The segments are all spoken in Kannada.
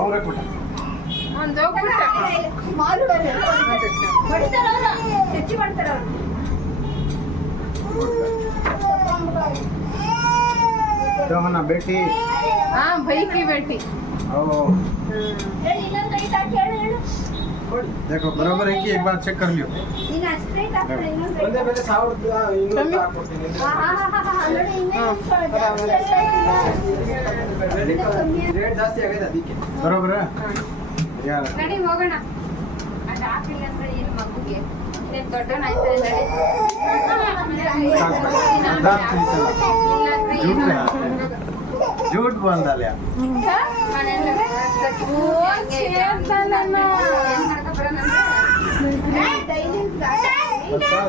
ಅವ್ರೆ ಕೊಟ್ಟ ಒಂದು ಹೋಗ್ಬಿಟ್ಟ ಹೆಚ್ಚು ಮಾಡ್ತಾರ ಜೋಹನ ಬೇಟಿ हाँ भाई की बेटी ओ देखो बराबर है कि एक बार चेक कर लियो बराबर है यार ನಡಿ ಹೋಗೋಣ ಅದು ಹಾಕಿಲ್ಲ ಅಂದ್ರೆ ಏನು ಮಗುಗೆ ನೀನು ದೊಡ್ಡವನಾಯ್ತಾ झूठ बोल डालिया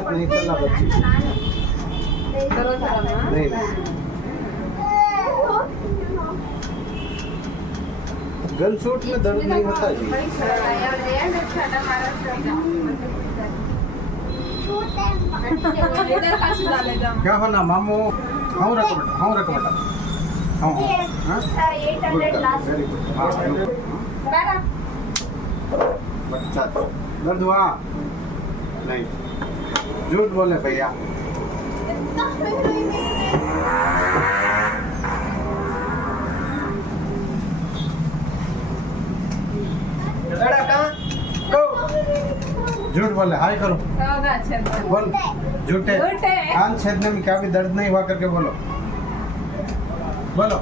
नहीं चलना बच्ची नहीं गन शूट में दर्द नहीं होता जी क्या होना मामू हाँ रखो बेटा हाँ वेरी गुड हाँ बच्चा दर्द हुआ नहीं झूठ बोले भैया झूठ बोले हाय करो बोल झूठे कान छेदने में क्या भी दर्द नहीं हुआ करके बोलो बोलो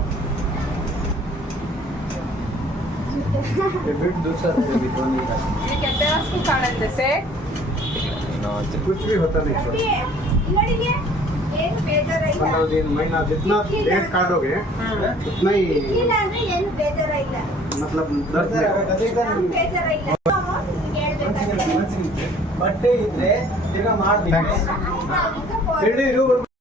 ये बिट दूसरा भी तो नहीं है ये कहते हैं उसको काढ़ा जैसे कुछ भी होता नहीं छोड़ 15 दिन महीना जितना लेट काटोगे उतना ही मतलब दर्द ಬಟ್ಟೆ ಇದ್ರೆ ಈಗ ಮಾಡ್ಬೇಕು